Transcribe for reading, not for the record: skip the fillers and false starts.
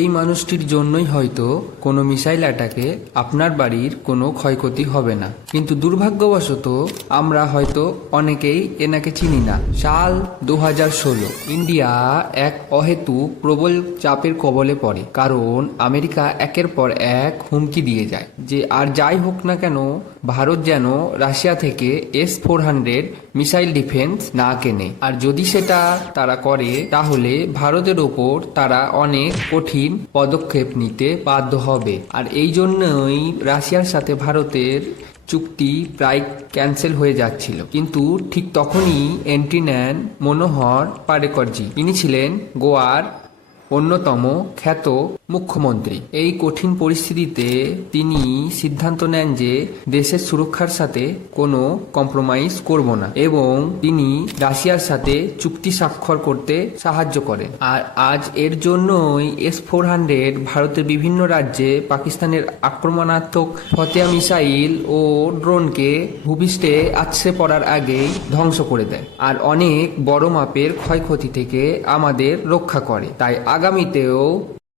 এই মানুষটির জন্যই হয়তো কোনো মিসাইল অ্যাটাকে আপনার বাড়ির কোনো ক্ষয়ক্ষতি হবে না, কিন্তু দুর্ভাগ্যবশত আমরা হয়তো অনেকেই এনাকে চিনি না। সাল 2016 ইন্ডিয়া এক অহেতুক প্রবল চাপের কবলে পড়ে, কারণ আমেরিকা একের পর এক হুমকি দিয়ে যায় যে আর যাই হোক না কেন ভারত যেন রাশিয়া থেকে S-400 মিসাইল ডিফেন্স না কেনে, আর যদি সেটা তারা করে তাহলে ভারতের ওপর তারা অনেক কঠিন পদক্ষেপ নিতে বাধ্য হবে। আর এই জন্যই রাশিয়ার সাথে ভারতের চুক্তি প্রায় ক্যান্সেল হয়ে যাচ্ছিল। কিন্তু ঠিক তখনই এন্ট্রি নেন মনোহর পারিকরজি। তিনি ছিলেন গোয়ার অন্যতম খ্যাত মুখ্যমন্ত্রী। এই কঠিন পরিস্থিতিতে তিনি সিদ্ধান্ত নেন যে দেশের সুরক্ষার সাথে কোনো কম্প্রোমাইজ করব না, এবং তিনি রাশিয়ার সাথে চুক্তি স্বাক্ষর করতে সাহায্য করেন। আর আজ এর জন্যই S-400 ভারতের বিভিন্ন রাজ্যে পাকিস্তানের আক্রমণাত্মক ফতেয়া মিসাইল ও ড্রোনকে ভূপৃষ্ঠে আছড়ে পড়ার আগেই ধ্বংস করে দেয়, আর অনেক বড় মাপের ক্ষয়ক্ষতি থেকে আমাদের রক্ষা করে। তাই আগামীতেও